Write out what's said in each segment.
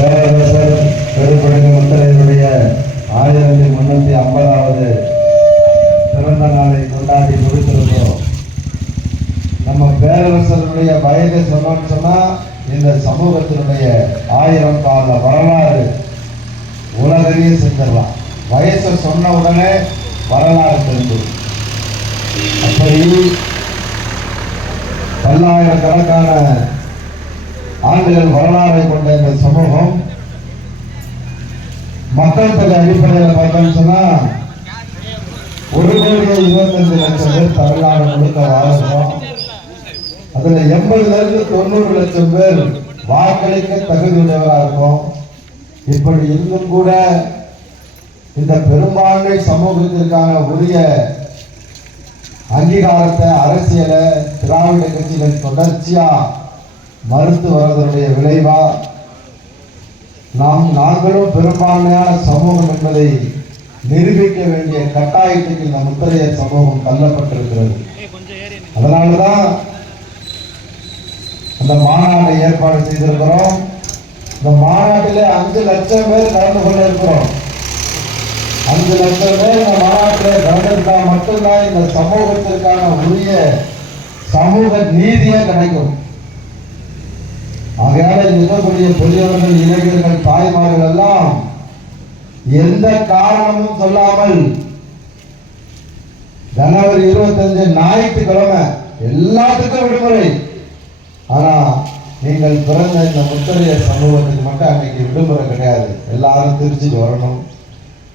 பேரரசர் பெரும்படுக முத்தரையருடைய 1350வது பிறந்த நாளை கொண்டாடி முடித்திருக்கிறோம். நம்ம பேரரசருடைய வயதை சொன்னோம்னு சொன்னா இந்த சமூகத்தினுடைய 1000 கால வரலாறு உலகறிய செஞ்சிடலாம். வயசை சொன்ன உடனே வரலாறு தெரிஞ்சு அப்படி பல்லாயிரக்கணக்கான ஆண்டுகள் வரலாறை கொண்ட இந்த சமூகம் மக்கள் தொகை அடிப்படையில் பார்த்தோம்னு சொன்னா 1,25,00,000 பேர் தமிழ்நாடு முழுக்க வாழ்கிறோம். அதுல 80,000-90 லட்சம் பேர் வாக்களிக்க தகுதியுடையவராக இருக்கும். இப்படி இன்னும் கூட இந்த பெரும்பான்மை சமூகத்திற்கான உரிய அங்கீகாரத்தை அரசியலை திராவிட கட்சிகள் தொடர்ச்சியா மறுத்து வருவதனுடைய விளைவா நாங்களும் பெரும்பான்மையான சமூகம் என்பதை நிரூபிக்க வேண்டிய கட்டாயத்துக்கு இந்த முத்தரையர் சமூகம் தள்ளப்பட்டிருக்கிறது. அதனாலதான் அந்த மாநாட்டை ஏற்பாடு செய்திருக்கிறோம். இந்த மாநாட்டிலே 5 லட்சம் பேர் கலந்து கொள்ள இருக்கிறோம். 5 லட்சம் பேர் இந்த மாநாட்டில் கலந்துட்டால் மட்டும்தான் இந்த சமூகத்திற்கான உரிய சமூக நீதியே கிடைக்கும். ஆகையால இருக்கக்கூடிய பெரியவர்கள், இளைஞர்கள், தாய்மார்கள் எல்லாம் எந்த காரணமும் சொல்லாமல் ஜனவரி 25 ஞாயிற்றுக்கிழமை எல்லாத்துக்கும் விடுமுறை. ஆனா நீங்கள் பிறந்த இந்த முத்தரையர் சமூகத்துக்கு மட்டும் அன்னைக்கு விடுமுறை கிடையாது. எல்லாரும் திருச்சிக்கு வரணும்,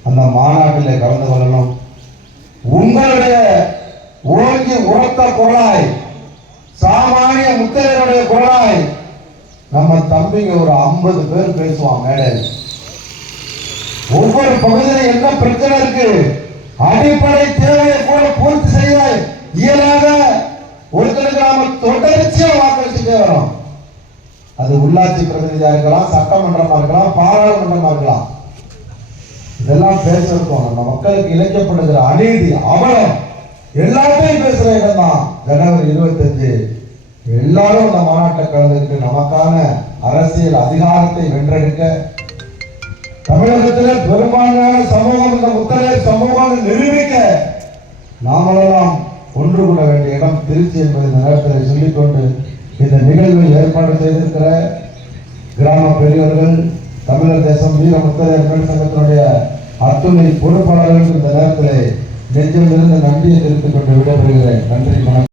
அந்த மாநாட்டில் கலந்து கொள்ளணும். உங்களுடைய ஓங்கி உரத்த குரலாய், சாமானிய முத்தரையருடைய குரலாய் நம்ம தம்பிங்க ஒரு 50 பேர் பேசுவான் மேடையில். ஒவ்வொரு பகுதியில் என்ன பிரச்சனை இருக்கு, அடிப்படை தேவையை கூட பூர்த்தி செய்ய இயலாத ஒருத்தருக்கு நாம தொடர்ச்சியா வாக்களிச்சுட்டே வரோம். அது உள்ளாட்சி பிரதிநிதியா இருக்கலாம், சட்டமன்றமா இருக்கலாம், பாராளுமன்றமா இருக்கலாம். இதெல்லாம் பேசிருக்கோம். நம்ம மக்களுக்கு இழைக்கப்படுகிற அநீதி, அவலம் எல்லாத்தையும் பேசுற இடம் தான் ஜனவரி 25. எல்லாரும் இந்த மாநாட்டை கலந்துட்டு நமக்கான அரசியல் அதிகாரத்தை வென்றெடுக்க, தமிழகத்தில் பெரும்பான்மையான சமூகம் இந்த முத்தரையர் சமூகம் நிரூபிக்க நாமெல்லாம் ஒன்று கூட வேண்டிய இடம் திருச்சி என்பதை இந்த நேரத்தில் சொல்லிக்கொண்டு இந்த நிகழ்வை ஏற்பாடு செய்திருக்கிற கிராம பெரியவர்கள், தமிழர் தேசம் வீர முத்தரையர் பெண் சங்கத்தினுடைய அத்துணை பொறுப்பாளர்களுக்கு இந்த நேரத்தில் நெஞ்சிலிருந்து நன்றியை தெரிவித்துக் கொண்டு விடைபெறுகிறேன். நன்றி.